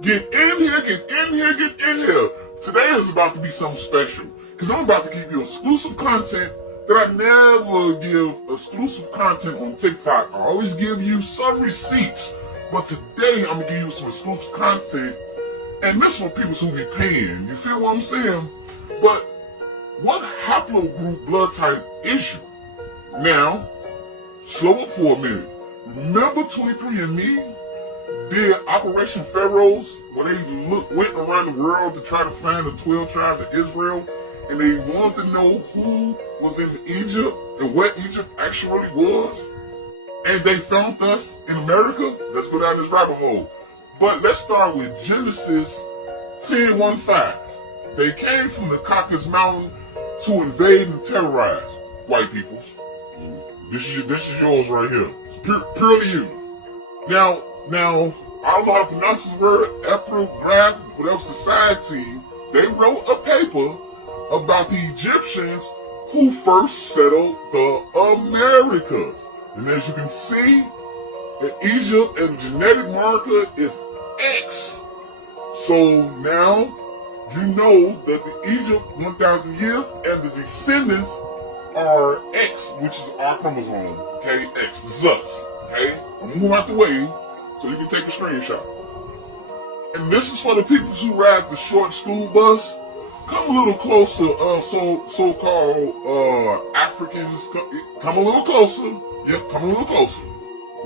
Get in here, get in here, get in here. Today is about to be something special because I'm about to give you exclusive content that I never give exclusive content on TikTok. I always give you some receipts, but today I'm gonna give you some exclusive content, and this for people who be paying. You feel what I'm saying? But what haplogroup blood type is you? Now, slow up for a minute. Remember 23andMe did Operation Pharaohs when they went around the world to try to find the 12 tribes of Israel, and they wanted to know who was in Egypt and what Egypt actually was, and they found us in America? Let's go down this rabbit hole. But let's start with Genesis 10:1-5. They came from the Caucasus Mountain to invade and terrorize white peoples. This is yours right here. It's purely you. Now, I don't know how to pronounce this word, epigraph, whatever society, they wrote a paper about the Egyptians who first settled the Americas. And as you can see, in Egypt, and the genetic marker is X. So now, you know that the Egypt 1,000 years and the descendants are X, which is our chromosome, okay? X, this is us, okay? I'm gonna move out the way so you can take a screenshot. And this is for the people who ride the short school bus. Come a little closer, so-called Africans. Come a little closer. Yep, come a little closer.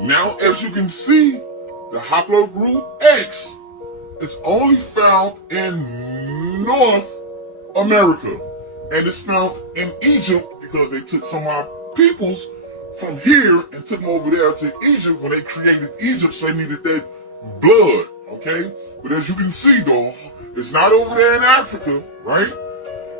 Now, as you can see, the haplogroup X is only found in North America. And it's found in Egypt because they took some of our peoples from here and took them over there to Egypt when they created Egypt, so they needed that blood, okay? But as you can see though, it's not over there in Africa, right?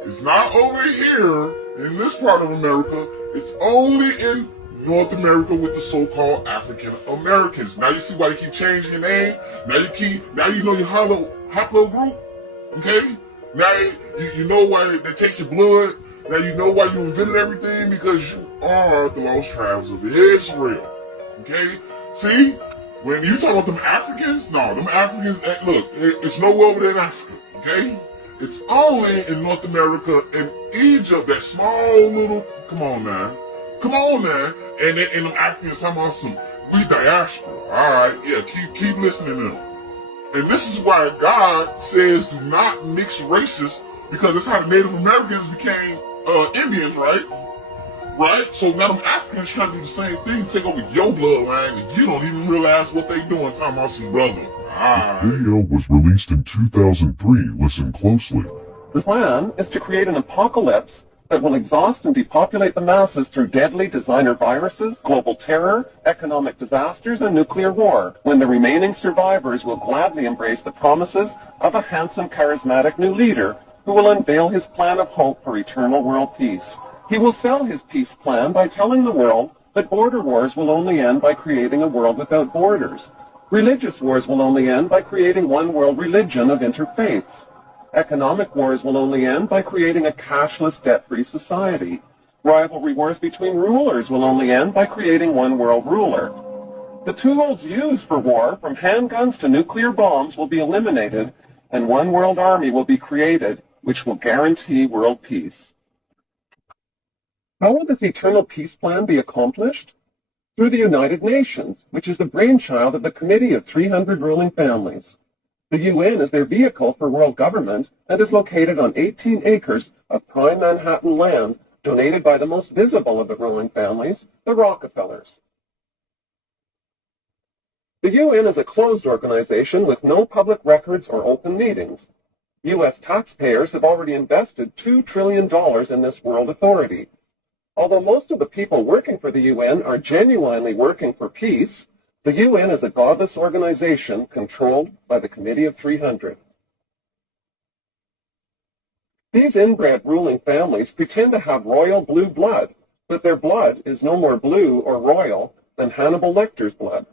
It's not over here in this part of America. It's only in North America with the so-called African Americans. Now you see why they keep changing your name? Now you know your haplogroup, okay? Now you know why they take your blood. Now you know why you invented everything, because you are the lost tribes of Israel. Okay? See? When you talk about them Africans, no, them Africans, look, it's nowhere over there in Africa. Okay? It's only in North America and Egypt, that small little, come on now. And them Africans talking about some, we diaspora. Alright, yeah, keep listening to them. And this is why God says do not mix races, because that's how the Native Americans became Indians, right? Right? So now them Africans trying to do the same thing, take over your bloodline, and you don't even realize what they doing, talking about some brother. The video was released in 2003. Listen closely. The plan is to create an apocalypse that will exhaust and depopulate the masses through deadly designer viruses, global terror, economic disasters, and nuclear war, when the remaining survivors will gladly embrace the promises of a handsome, charismatic new leader who will unveil his plan of hope for eternal world peace. He will sell his peace plan by telling the world that border wars will only end by creating a world without borders. Religious wars will only end by creating one world religion of interfaiths. Economic wars will only end by creating a cashless, debt-free society. Rivalry wars between rulers will only end by creating one world ruler. The tools used for war, from handguns to nuclear bombs, will be eliminated, and one world army will be created, which will guarantee world peace. How will this eternal peace plan be accomplished? Through the United Nations, which is the brainchild of the Committee of 300 ruling families. The UN is their vehicle for world government and is located on 18 acres of prime Manhattan land donated by the most visible of the ruling families, the Rockefellers. The UN is a closed organization with no public records or open meetings. U.S. taxpayers have already invested $2 trillion in this world authority. Although most of the people working for the UN are genuinely working for peace, the UN is a godless organization controlled by the Committee of 300. These inbred ruling families pretend to have royal blue blood, but their blood is no more blue or royal than Hannibal Lecter's blood.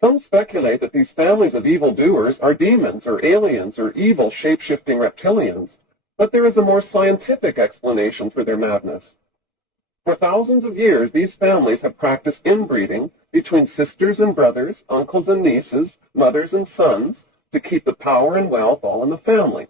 Some speculate that these families of evildoers are demons or aliens or evil shape-shifting reptilians, but there is a more scientific explanation for their madness. For thousands of years, these families have practiced inbreeding between sisters and brothers, uncles and nieces, mothers and sons, to keep the power and wealth all in the family.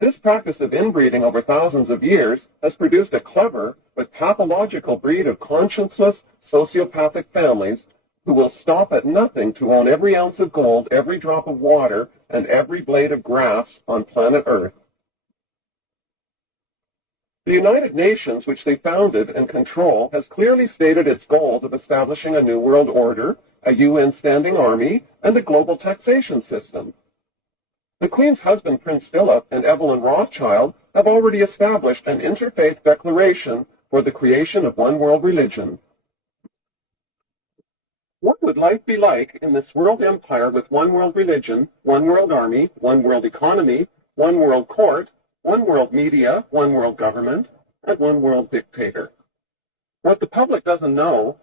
This practice of inbreeding over thousands of years has produced a clever but pathological breed of conscienceless, sociopathic families who will stop at nothing to own every ounce of gold, every drop of water, and every blade of grass on planet Earth. The United Nations, which they founded and control, has clearly stated its goals of establishing a new world order, a UN standing army, and a global taxation system. The Queen's husband, Prince Philip, and Evelyn Rothschild have already established an interfaith declaration for the creation of one world religion. What would life be like in this world empire with one world religion, one world army, one world economy, one world court, one world media, one world government, and one world dictator? What the public doesn't know,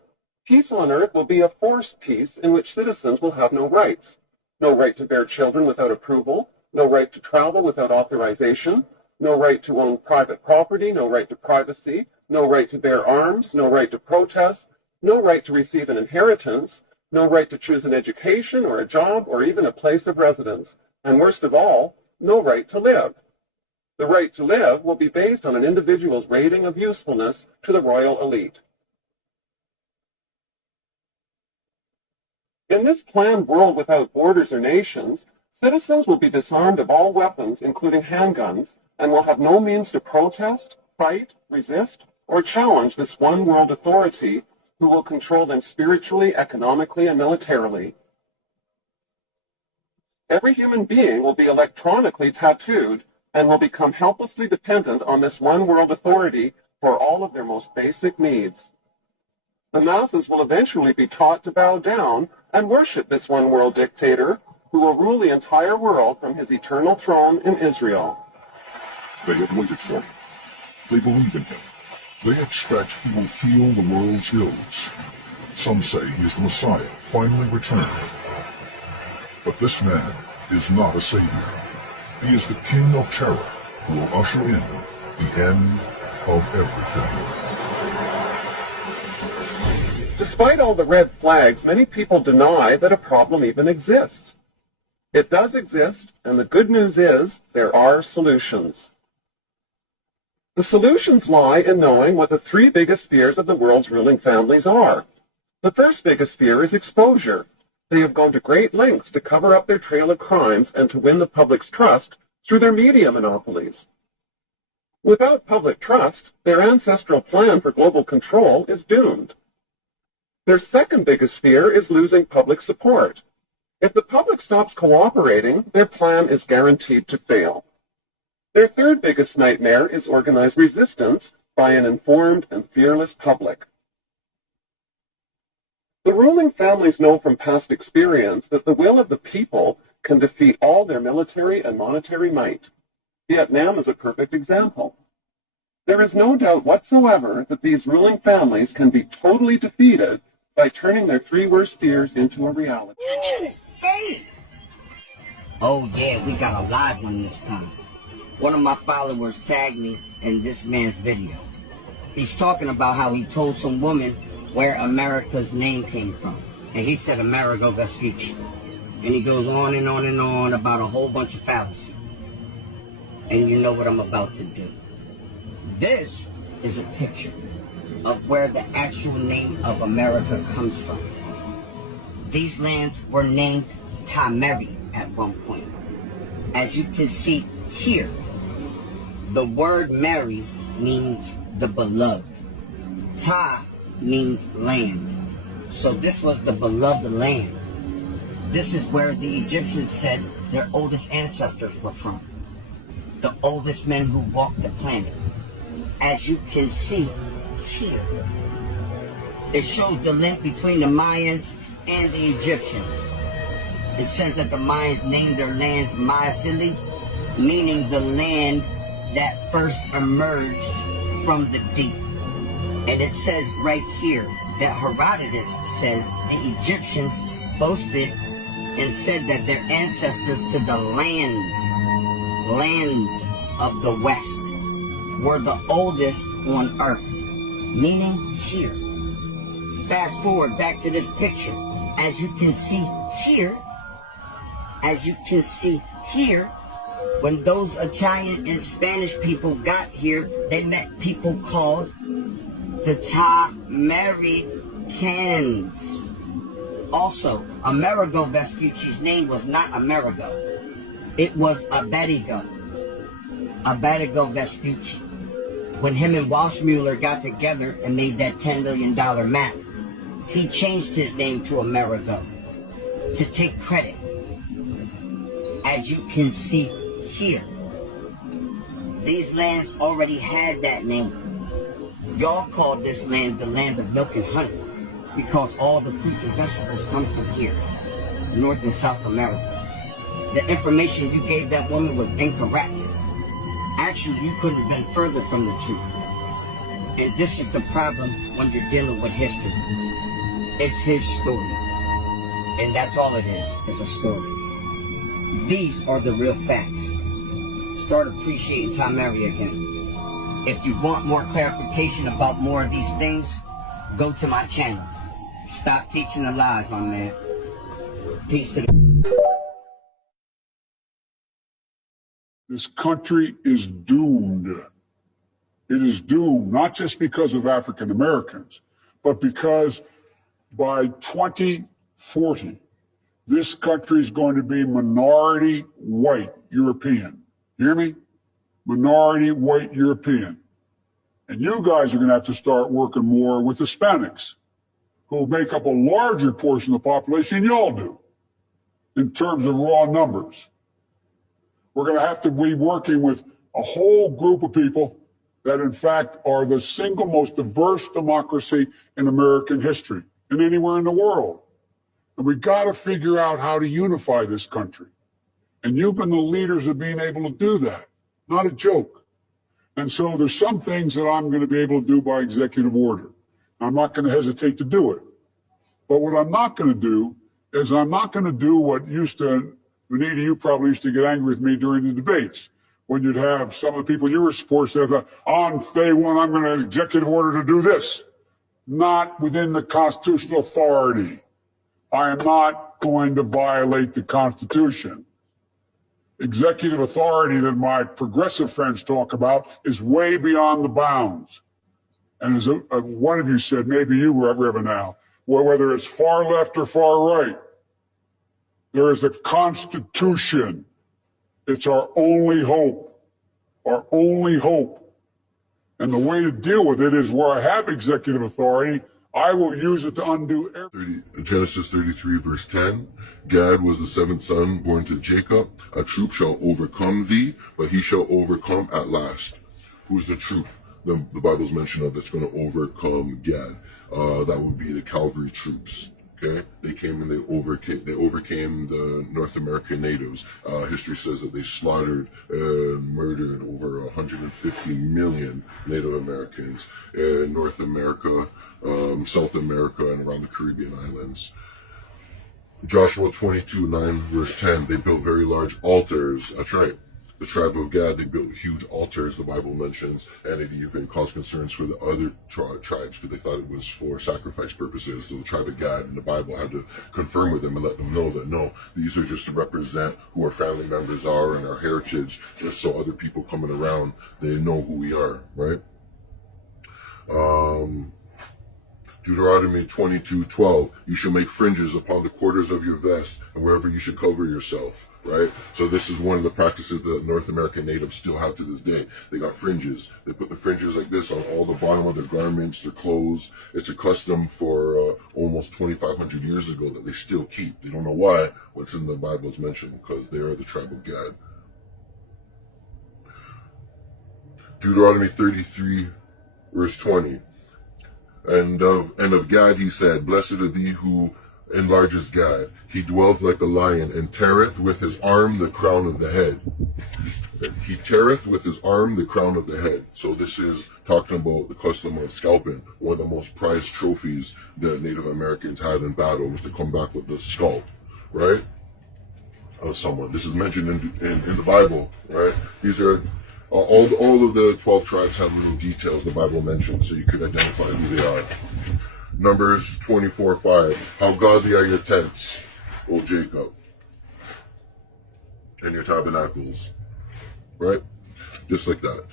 peace on earth will be a forced peace in which citizens will have no rights. No right to bear children without approval, no right to travel without authorization, no right to own private property, no right to privacy, no right to bear arms, no right to protest, no right to receive an inheritance, no right to choose an education or a job or even a place of residence, and worst of all, no right to live. The right to live will be based on an individual's rating of usefulness to the royal elite. In this planned world without borders or nations, citizens will be disarmed of all weapons, including handguns, and will have no means to protest, fight, resist, or challenge this one world authority who will control them spiritually, economically, and militarily. Every human being will be electronically tattooed and will become helplessly dependent on this one world authority for all of their most basic needs. The masses will eventually be taught to bow down and worship this one world dictator who will rule the entire world from his eternal throne in Israel. They have waited for him. They believe in him. They expect he will heal the world's ills. Some say he is the Messiah, finally returned. But this man is not a savior. He is the King of Terror, who will usher in the end of everything. Despite all the red flags, many people deny that a problem even exists. It does exist, and the good news is there are solutions. The solutions lie in knowing what the three biggest fears of the world's ruling families are. The first biggest fear is exposure. They have gone to great lengths to cover up their trail of crimes and to win the public's trust through their media monopolies. Without public trust, their ancestral plan for global control is doomed. Their second biggest fear is losing public support. If the public stops cooperating, their plan is guaranteed to fail. Their third biggest nightmare is organized resistance by an informed and fearless public. The ruling families know from past experience that the will of the people can defeat all their military and monetary might. Vietnam is a perfect example. There is no doubt whatsoever that these ruling families can be totally defeated by turning their three worst fears into a reality. Hey! Oh yeah, we got a live one this time. One of my followers tagged me in this man's video. He's talking about how he told some woman where America's name came from. And he said Amerigo Vespucci. And he goes on and on and on about a whole bunch of fallacy. And you know what I'm about to do. This is a picture of where the actual name of America comes from. These lands were named Tameri at one point. As you can see here, the word Mary means the beloved. Ta means land. So this was the beloved land. This is where the Egyptians said their oldest ancestors were from. The oldest men who walked the planet. As you can see here, it shows the link between the Mayans and the Egyptians. It says that the Mayans named their lands Mazili, meaning the land that first emerged from the deep. And it says right here that Herodotus says the Egyptians boasted and said that their ancestors to the lands of the West were the oldest on earth, meaning here. fast forward back to this picture. As you can see here, when those Italian and Spanish people got here, they met people called the Tamericans. Also, Amerigo Vespucci's name was not Amerigo. It was Abedigo Vespucci. When him and Walshmuller got together and made that $10 million map, he changed his name to Amerigo to take credit. As you can see here, these lands already had that name. Y'all called this land the land of milk and honey because all the fruits and vegetables come from here, North and South America. The information you gave that woman was incorrect. Actually, you couldn't have been further from the truth. And this is the problem when you're dealing with history. It's his story. And that's all it is a story. These are the real facts. Start appreciating Tamari again. If you want more clarification about more of these things, go to my channel. Stop teaching the lies, my man. Peace to the... This country is doomed. It is doomed, not just because of African Americans, but because by 2040, this country is going to be minority white European. Hear me? Minority white European. And you guys are going to have to start working more with Hispanics, who make up a larger portion of the population than y'all do, in terms of raw numbers. We're going to have to be working with a whole group of people that, in fact, are the single most diverse democracy in American history and anywhere in the world. And we got to figure out how to unify this country. And you've been the leaders of being able to do that. Not a joke. And so there's some things that I'm going to be able to do by executive order. I'm not going to hesitate to do it. But what I'm not going to do is I'm not going to do what used to... Anita, you probably used to get angry with me during the debates when you'd have some of the people you were supporting say, on day one, I'm going to executive order to do this. Not within the constitutional authority. I am not going to violate the Constitution. Executive authority that my progressive friends talk about is way beyond the bounds. And as one of you said, maybe you, Reverend Al, whether it's far left or far right, there is a Constitution. It's our only hope. Our only hope. And the way to deal with it is where I have executive authority, I will use it to undo everything. Genesis 33 verse 10. Gad was the seventh son born to Jacob. A troop shall overcome thee, but he shall overcome at last. Who's the troop? The Bible's mention of that's going to overcome Gad. That would be the cavalry troops. Okay, they came and they overcame the North American natives. History says that they slaughtered and murdered over 150 million Native Americans in North America, South America, and around the Caribbean islands. Joshua 22:9 verse 10, they built very large altars. That's right. The tribe of Gad, they built huge altars, the Bible mentions, and it even caused concerns for the other tribes because they thought it was for sacrifice purposes. So the tribe of Gad in the Bible had to confirm with them and let them know that no, these are just to represent who our family members are and our heritage, just so other people coming around, they know who we are, right? Deuteronomy 22:12, you shall make fringes upon the quarters of your vest and wherever you should cover yourself. Right? So this is one of the practices that North American natives still have to this day. They got fringes. They put the fringes like this on all the bottom of their garments, their clothes. It's a custom for almost 2,500 years ago that they still keep. They don't know why. What's in the Bible is mentioned because they are the tribe of Gad. Deuteronomy 33 verse 20. And of Gad he said, blessed are thee who enlarges Gad. He dwelleth like a lion, and teareth with his arm the crown of the head. He teareth with his arm the crown of the head. So this is talking about the custom of scalping. One of the most prized trophies that Native Americans had in battle was to come back with the scalp, right, of someone. This is mentioned in the Bible, right? These are all of the 12 tribes have little details the Bible mentions, so you could identify who they are. Numbers 24:5. How godly are your tents, O Jacob, and your tabernacles. Right? Just like that.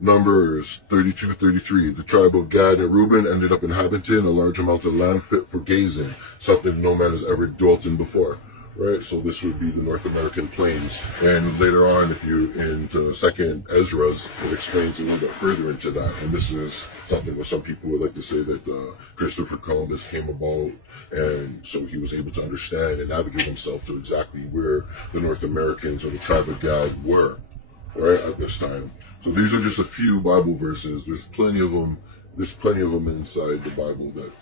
Numbers 32:33. The tribe of Gad and Reuben ended up inhabiting a large amount of land fit for gazing, something no man has ever dwelt in before. Right, so this would be the North American plains, and later on, if you're into Second Ezra's, it explains a little bit further into that. And this is something that some people would like to say that Christopher Columbus came about, and so he was able to understand and navigate himself to exactly where the North Americans or the tribe of Gad were, right, at this time. So these are just a few Bible verses. There's plenty of them. There's plenty of them inside the Bible that,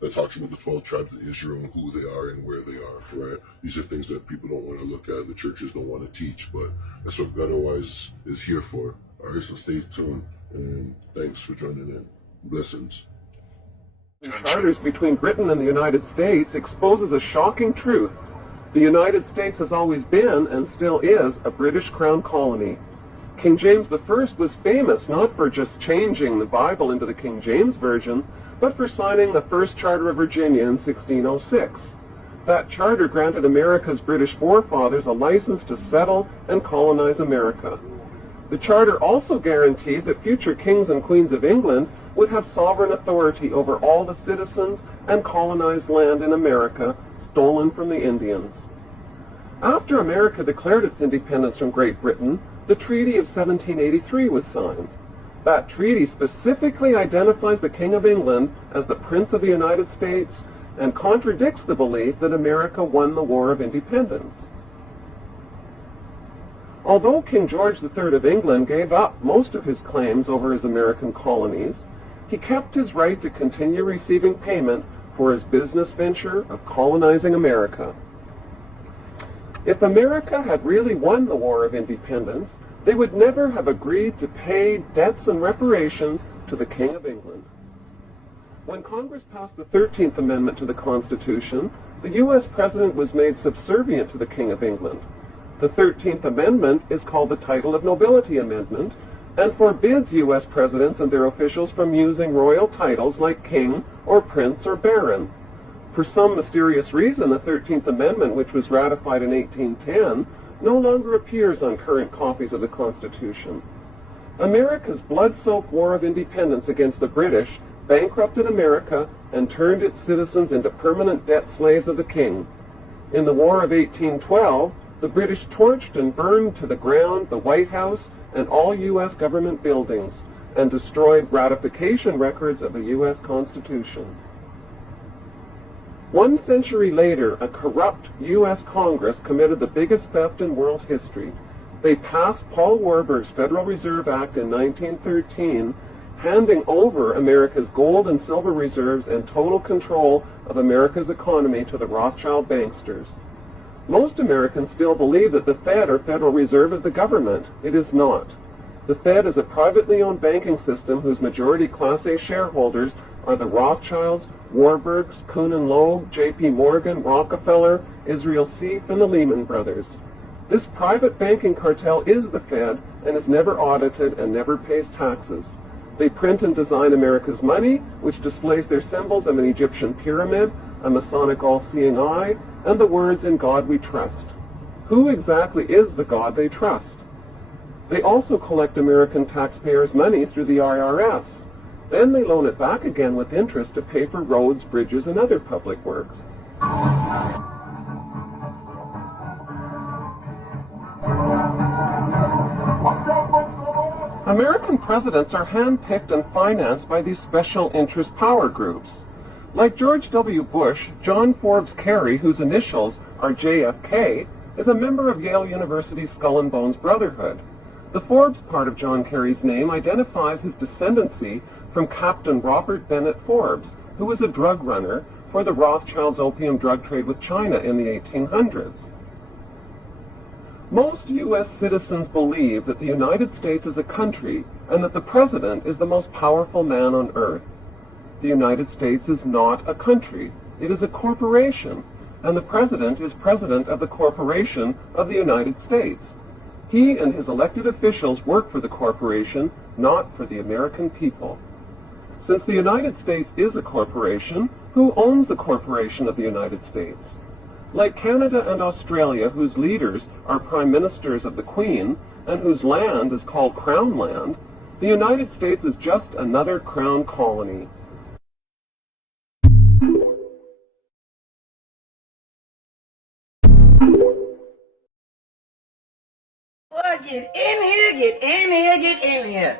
that talks about the 12 tribes of Israel and who they are and where they are, right? These are things that people don't want to look at, the churches don't want to teach, but that's what God always is here for. All right, so stay tuned, and thanks for joining in. Blessings. Charters between Britain and the United States exposes a shocking truth. The United States has always been, and still is, a British Crown colony. King James I was famous not for just changing the Bible into the King James Version, but for signing the First Charter of Virginia in 1606. That charter granted America's British forefathers a license to settle and colonize America. The charter also guaranteed that future kings and queens of England would have sovereign authority over all the citizens and colonized land in America stolen from the Indians. After America declared its independence from Great Britain, the Treaty of 1783 was signed. That treaty specifically identifies the King of England as the Prince of the United States and contradicts the belief that America won the War of Independence. Although King George III of England gave up most of his claims over his American colonies, he kept his right to continue receiving payment for his business venture of colonizing America. If America had really won the War of Independence, they would never have agreed to pay debts and reparations to the King of England. When Congress passed the 13th Amendment to the Constitution, the U.S. President was made subservient to the King of England. The 13th Amendment is called the Title of Nobility Amendment and forbids U.S. presidents and their officials from using royal titles like King or Prince or Baron. For some mysterious reason, the 13th Amendment, which was ratified in 1810, no longer appears on current copies of the Constitution. America's blood-soaked War of Independence against the British bankrupted America and turned its citizens into permanent debt slaves of the King. In the War of 1812, the British torched and burned to the ground the White House and all U.S. government buildings and destroyed ratification records of the U.S. Constitution. 1 century later, a corrupt U.S. Congress committed the biggest theft in world history. They passed Paul Warburg's Federal Reserve Act in 1913, handing over America's gold and silver reserves and total control of America's economy to the Rothschild banksters. Most Americans still believe that the Fed or Federal Reserve is the government. It is not. The Fed is a privately owned banking system whose majority Class A shareholders are the Rothschilds, Warburgs, Kuhn and Loeb, J.P. Morgan, Rockefeller, Israel Seif, and the Lehman Brothers. This private banking cartel is the Fed and is never audited and never pays taxes. They print and design America's money, which displays their symbols of an Egyptian pyramid, a Masonic all-seeing eye, and the words "In God We Trust." Who exactly is the God they trust? They also collect American taxpayers' money through the IRS. Then they loan it back again with interest to pay for roads, bridges, and other public works. American presidents are handpicked and financed by these special interest power groups. Like George W. Bush, John Forbes Kerry, whose initials are JFK, is a member of Yale University's Skull and Bones Brotherhood. The Forbes part of John Kerry's name identifies his descendancy from Captain Robert Bennett Forbes, who was a drug runner for the Rothschilds' opium drug trade with China in the 1800s. Most U.S. citizens believe that the United States is a country and that the President is the most powerful man on earth. The United States is not a country. It is a corporation, and the President is President of the Corporation of the United States. He and his elected officials work for the corporation, not for the American people. Since the United States is a corporation, who owns the corporation of the United States? Like Canada and Australia, whose leaders are prime ministers of the Queen, and whose land is called Crown Land, the United States is just another crown colony. Well, get in here, get in here, get in here.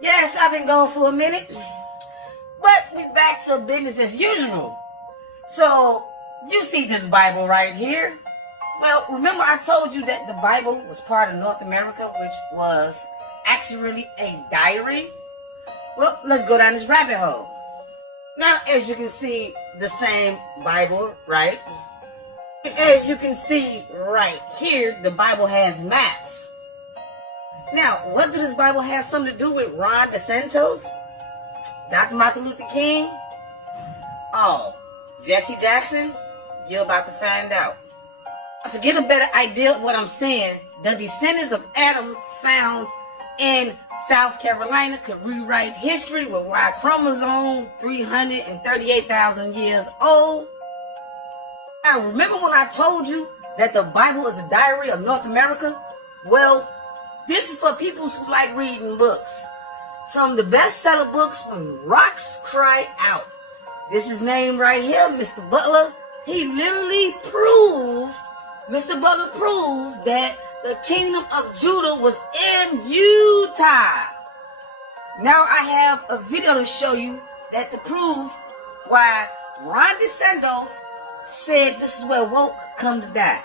Yes, I've been gone for a minute, but we're back to business as usual. So, you see this Bible right here? Well, remember I told you that the Bible was part of North America, which was actually a diary? Well, let's go down this rabbit hole. Now, as you can see, the same Bible, right? And as you can see right here, the Bible has maps. Now, what does this Bible have something to do with Ron DeSantis? Dr. Martin Luther King? Oh, Jesse Jackson? You're about to find out. To get a better idea of what I'm saying, the descendants of Adam found in South Carolina could rewrite history with Y chromosome 338,000 years old. Now, remember when I told you that the Bible is a diary of North America? Well, this is for people who like reading books. From the bestseller books When Rocks Cry Out. This is named right here, Mr. Butler. He literally proved, Mr. Butler proved that the kingdom of Judah was in Utah. Now I have a video to show you that to prove why Ron DeSantis said this is where woke come to die.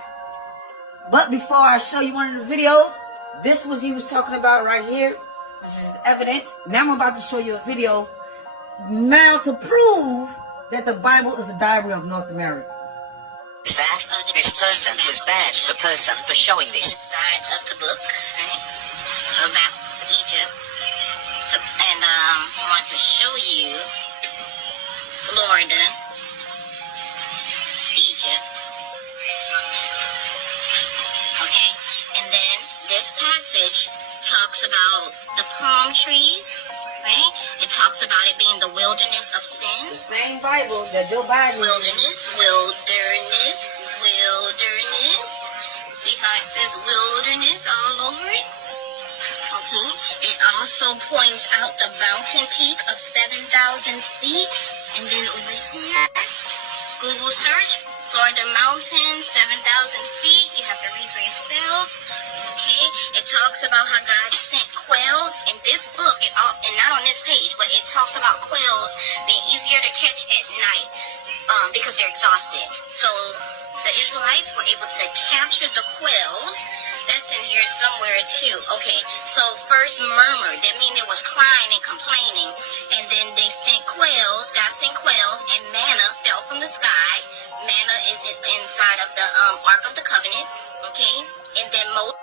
But before I show you one of the videos, this was he was talking about right here. This is evidence. Now I'm about to show you a video now to prove that the Bible is a diary of North America. That this person was banned the person for showing this. Side of the book, right? So that was Egypt. So, and I want to show you Florida, Egypt. Okay, and then this passage talks about the palm trees, right? It talks about it being the wilderness of sin. The same Bible that Joe Biden Wilderness. See how it says wilderness all over it? Okay. It also points out the mountain peak of 7,000 feet. And then over here, Google search, Florida mountain, 7,000 feet. You have to read for yourself. Okay. It talks about how God sent quails in this book, and not on this page, but it talks about quails being easier to catch at night because they're exhausted. So the Israelites were able to capture the quails. That's in here somewhere too. Okay, so first murmured. That means it was crying and complaining. And then they sent quails. God sent quails, and manna fell from the sky. Manna is inside of the Ark of the Covenant. Okay, and then Moses